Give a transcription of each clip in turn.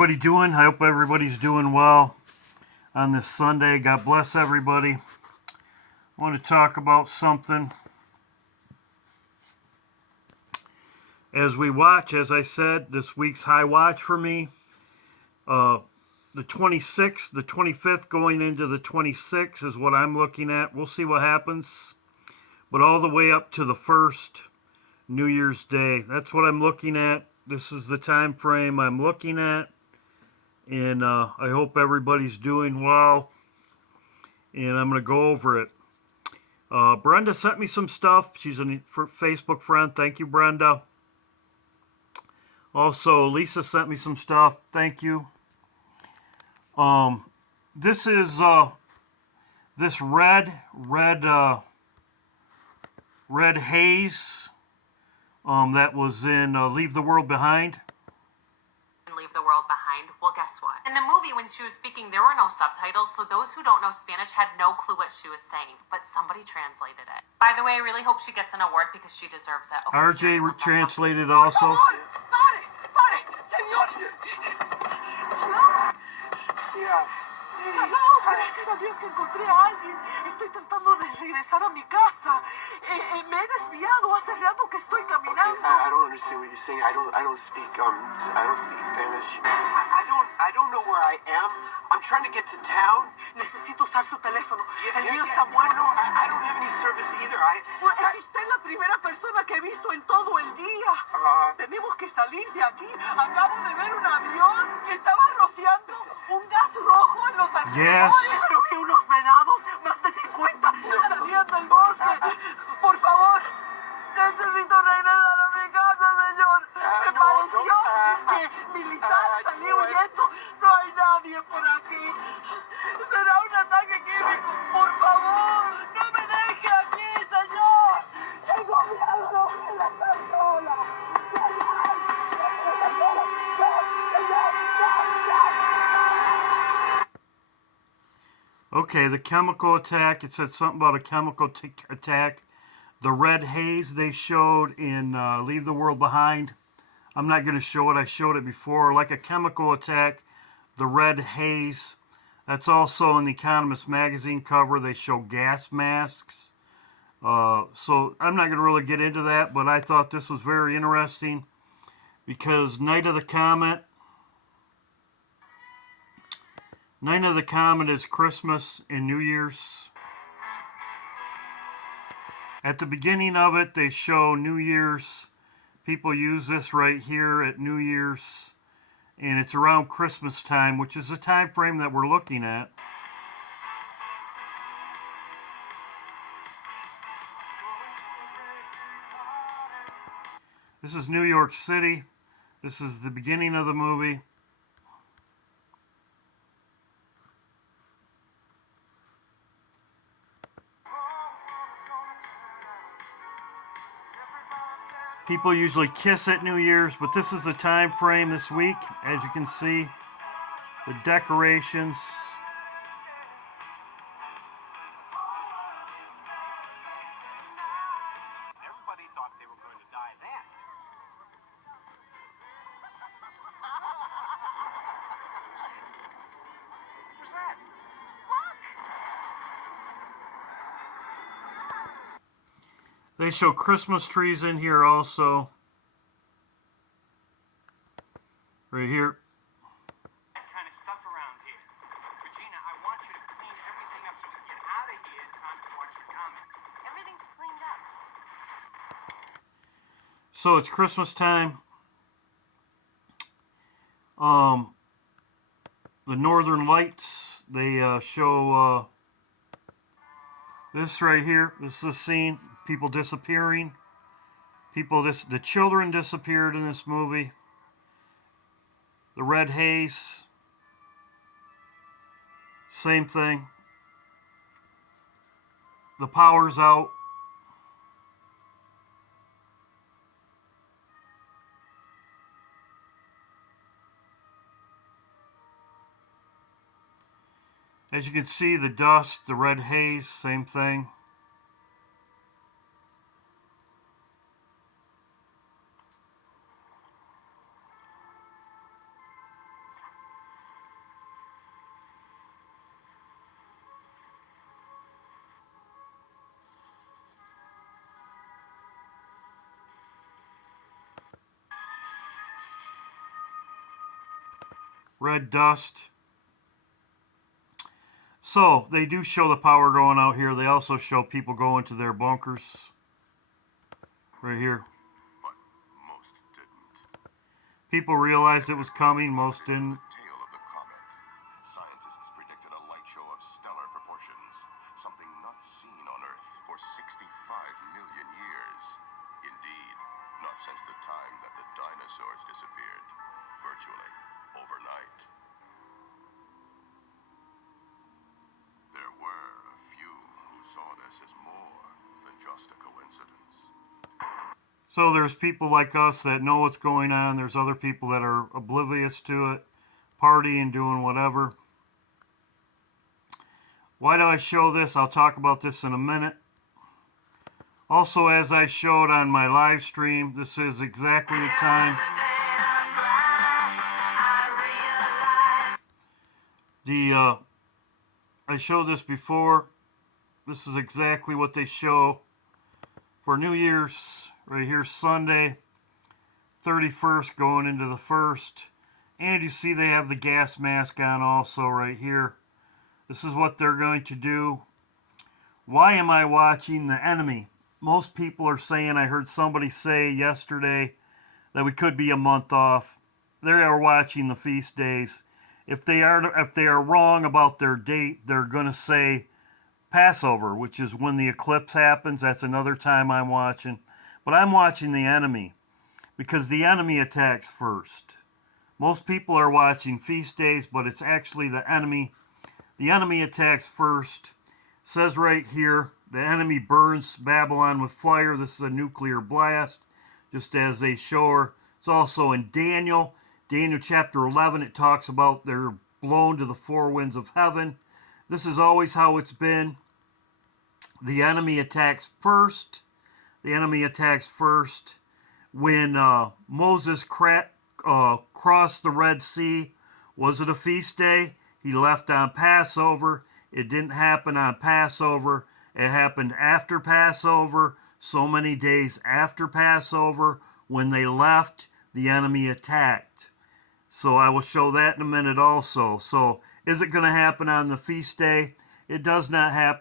everybody doing? I hope everybody's doing well on this Sunday. God bless everybody. I want to talk about something. As we watch, as I said, this week's high watch for me, the 26th, the 25th going into the 26th is what I'm looking at. We'll see what happens. But all the way up to the 1st, New Year's Day. That's what I'm looking at. This is the time frame I'm looking at. And I hope everybody's doing well. And I'm going to go over it. Brenda sent me some stuff. She's a Facebook friend. Thank you, Brenda. Also, Lisa sent me some stuff. Thank you. This is this red haze that was in Leave the World Behind. Leave the World Behind. Well, guess what? In the movie, when she was speaking, there were no subtitles, so those who don't know Spanish had no clue what she was saying, but somebody translated it. By the way, I really hope she gets an award because she deserves it. Okay, RJ translated also. ¡Pare! ¡Pare! ¡Señor! Yeah. Gracias a Dios que encontré a alguien. Estoy tratando de regresar a mi casa. Me he desviado. Hace rato que estoy caminando. Okay, I don't understand what you're saying. I don't speak Spanish. I don't know where I am. I'm trying to get to town. Necesito usar su teléfono. El mío Yeah. está muerto. No, I don't have any service either. Es usted la primera persona que he visto en todo el día. Tenemos que salir de aquí. Acabo de ver un avión que estaba rociando un gas rojo en los alrededores. Yes. Pero vi unos venados, más de 50, salían del bosque. Por favor, necesito regresar a mi casa, señor. Me pareció que militar salió huyendo. No hay nadie por aquí. Será un ataque químico. Por favor, no me deje aquí, señor. Tengo miedo de la persona. Okay, the chemical attack. It said something about a chemical attack. The red haze they showed in Leave the World Behind. I'm not going to show it. I showed it before. Like a chemical attack, the red haze. That's also in the Economist magazine cover. They show gas masks. So I'm not going to really get into that, but I thought this was very interesting because Night of the Comet is Christmas and New Year's. At the beginning of it, they show New Year's. People use this right here at New Year's. And it's around Christmas time, which is the time frame that we're looking at. This is New York City. This is the beginning of the movie. People usually kiss at New Year's, but this is the time frame this week. As you can see, the decorations. Everybody thought they were going to die then. What's that? They show Christmas trees in here also. Right here. That kind of stuff around here. Regina, I want you to clean everything up so we can get out of here in time to watch the comic. Everything's cleaned up. So it's Christmas time. The Northern Lights, they show this right here. This is the scene. People disappearing. The children disappeared in this movie. The red haze. Same thing. The power's out. As you can see, the dust, the red haze, same thing. red dust. So they do show the power going out here. They also show people going to their bunkers right here. But most didn't. People realized it was coming, most didn't. Tail of the comet. Scientists predicted a light show of stellar proportions, something not seen on Earth for 65 million years. Indeed, not since the time that the dinosaurs disappeared, virtually overnight. There were a few who saw this as more than just a coincidence. So there's people like us that know what's going on. There's other people that are oblivious to it, partying, doing whatever. Why do I show this? I'll talk about this in a minute. Also, as I showed on my live stream, this is exactly the time. I showed this before. This is exactly what they show for New Year's. Right here, Sunday, 31st going into the 1st. And you see they have the gas mask on also right here. This is what they're going to do. Why am I watching the enemy? Most people are saying, I heard somebody say yesterday that we could be a month off. They are watching the feast days. If they are wrong about their date, they're going to say Passover, which is when the eclipse happens. That's another time I'm watching. But I'm watching the enemy because the enemy attacks first. Most people are watching feast days, but it's actually the enemy. The enemy attacks first. It says right here, the enemy burns Babylon with fire. This is a nuclear blast, just as they show her. It's also in Daniel chapter 11. It talks about they're blown to the four winds of heaven. This is always how it's been. The enemy attacks first. The enemy attacks first. When Moses crossed the Red Sea, was it a feast day? He left on Passover. It didn't happen on Passover. It happened after Passover. So many days after Passover, when they left, the enemy attacked. So I will show that in a minute also. So is it going to happen on the feast day? It does not have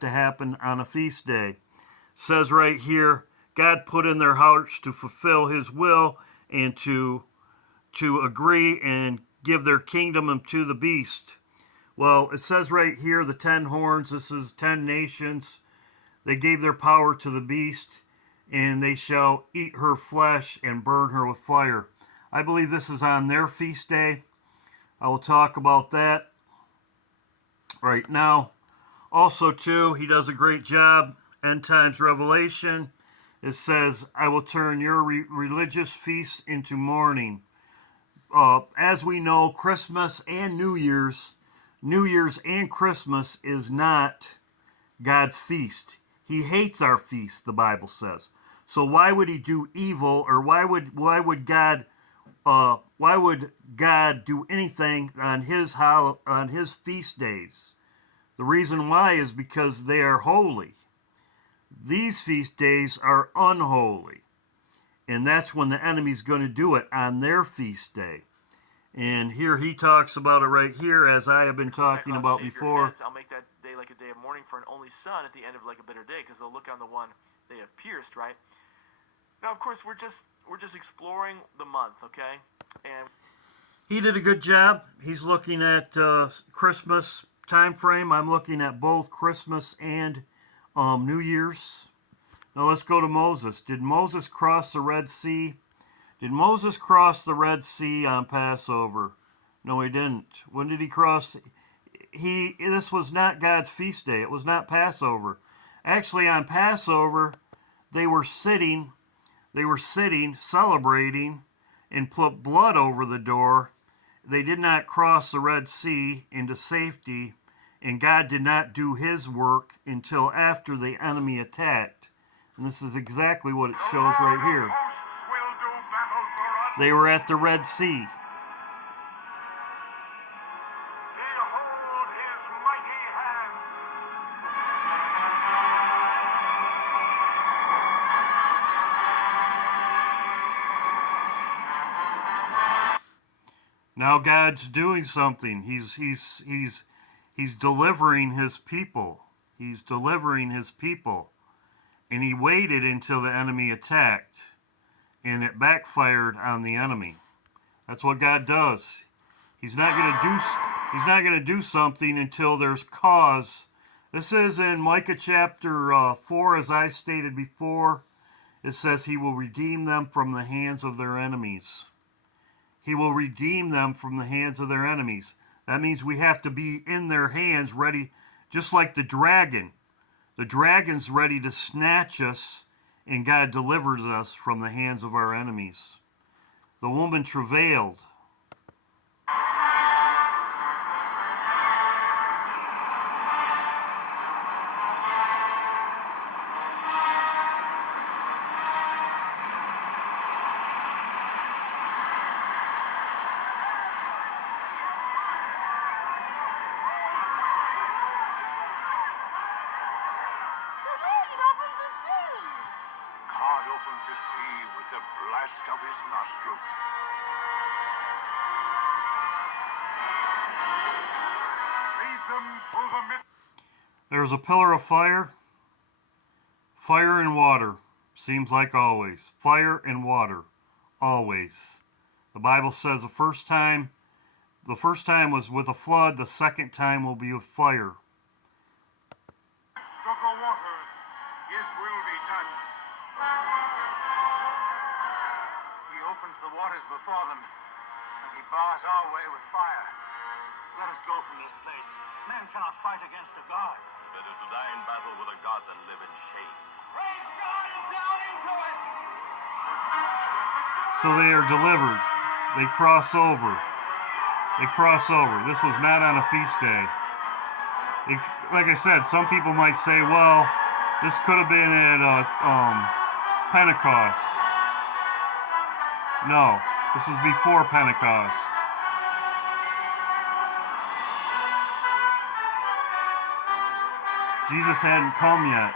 to happen on a feast day. It says right here, God put in their hearts to fulfill his will and to agree and give their kingdom to the beast. Well, it says right here, the 10 horns, this is 10 nations. They gave their power to the beast, and they shall eat her flesh and burn her with fire. I believe this is on their feast day. I will talk about that right now. Also, too, he does a great job. End Times Revelation. It says, I will turn your religious feasts into mourning. As we know, Christmas and New Year's and Christmas is not God's feast. He hates our feast, the Bible says. So why would he do evil, or why would God do anything on his feast days? The reason why is because they are holy. These feast days are unholy. And that's when the enemy's going to do it, on their feast day. And here he talks about it right here, as I have been talking about before. I'll make that day like a day of mourning for an only son at the end of like a bitter day, because they'll look on the one they have pierced, right? Now, of course, we're just exploring the month, okay? And he did a good job. He's looking at Christmas time frame. I'm looking at both Christmas and New Year's. Now let's go to Moses. Did Moses cross the Red Sea? Did Moses cross the Red Sea on Passover? No, he didn't. When did he cross? This was not God's feast day. It was not Passover. Actually, on Passover, they were sitting, celebrating, and put blood over the door. They did not cross the Red Sea into safety, and God did not do his work until after the enemy attacked. And this is exactly what it shows right here. They were at the Red Sea. Behold his mighty hand. Now God's doing something. He's delivering his people. He's delivering his people. And he waited until the enemy attacked, and it backfired on the enemy. That's what God does. He's not going to do something until there's cause. This is in Micah chapter 4, as I stated before. It says he will redeem them from the hands of their enemies. He will redeem them from the hands of their enemies. That means we have to be in their hands, ready, just like the dragon. The dragon's ready to snatch us, and God delivers us from the hands of our enemies. The woman travailed. God opens the sea with the blast of his nostrils. Lead them through the midst. There was a pillar of fire, fire and water. Seems like always. Fire and water. Always. The Bible says the first time was with a flood, the second time will be with fire. Of the waters, his will be done. He opens the waters before them, and he bars our way with fire. Let us go from this place. Man cannot fight against a God. Better to die in battle with a God than live in shame. Praise God and down into it! So they are delivered. They cross over. They cross over. This was not on a feast day. Like I said, some people might say, well, this could have been at Pentecost. No, this was before Pentecost. Jesus hadn't come yet.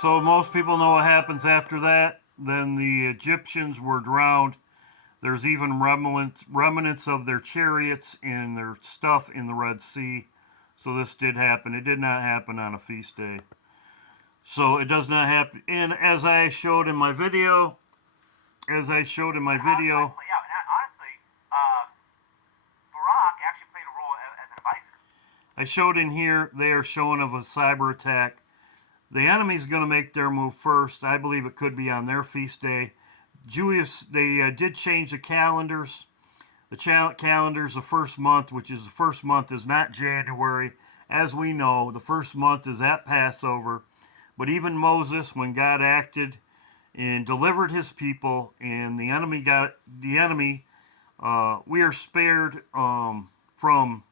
So most people know what happens after that. Then the Egyptians were drowned. There's even remnants of their chariots and their stuff in the Red Sea. So this did happen. It did not happen on a feast day. So it does not happen. And as I showed in my video, Yeah, and honestly, Barack actually played a role as an advisor. I showed in here, they are showing of a cyber attack. The enemy's going to make their move first. I believe it could be on their feast day. They did change the calendars. The calendar's the first month, which is the first month is not January. As we know, the first month is at Passover. But even Moses, when God acted and delivered his people, and the enemy, we are spared from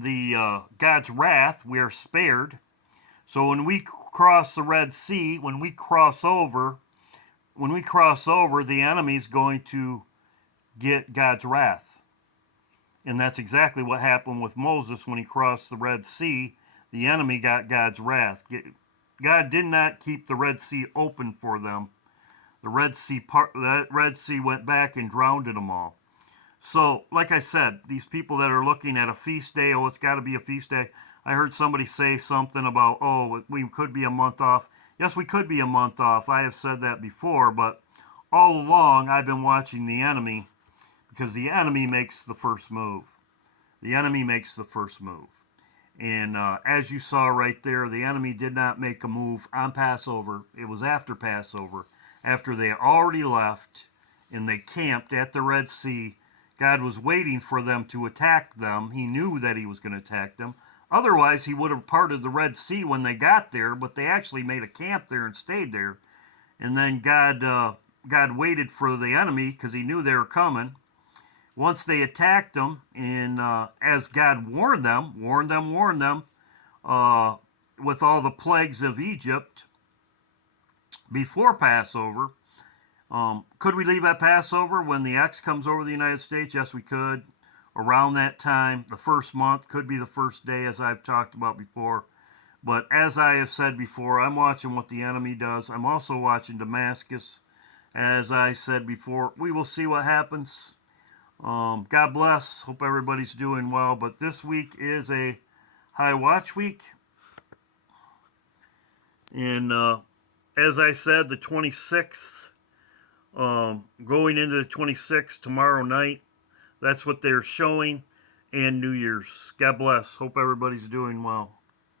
the God's wrath. We are spared. So when we cross the Red Sea, when we cross over, the enemy's going to get God's wrath. And that's exactly what happened with Moses when he crossed the Red Sea. The enemy got God's wrath. God did not keep the Red Sea open for them. The Red Sea went back and drowned them all. So, like I said, these people that are looking at a feast day, oh, it's got to be a feast day. I heard somebody say something about, oh, we could be a month off. Yes, we could be a month off. I have said that before, but all along I've been watching the enemy, because the enemy makes the first move. The enemy makes the first move. And as you saw right there, the enemy did not make a move on Passover. It was after Passover, after they already left and they camped at the Red Sea. God was waiting for them to attack them. He knew that he was going to attack them. Otherwise, he would have parted the Red Sea when they got there, but they actually made a camp there and stayed there. And then God waited for the enemy because he knew they were coming. Once they attacked them, and as God warned them, with all the plagues of Egypt before Passover, Could we leave at Passover when the X comes over the United States? Yes, we could. Around that time, the first month, could be the first day, as I've talked about before. But as I have said before, I'm watching what the enemy does. I'm also watching Damascus. As I said before, we will see what happens. God bless. Hope everybody's doing well. But this week is a high watch week. And as I said, the 26th, going into the 26th tomorrow night, that's what they're showing. And New Year's. God bless. Hope everybody's doing well.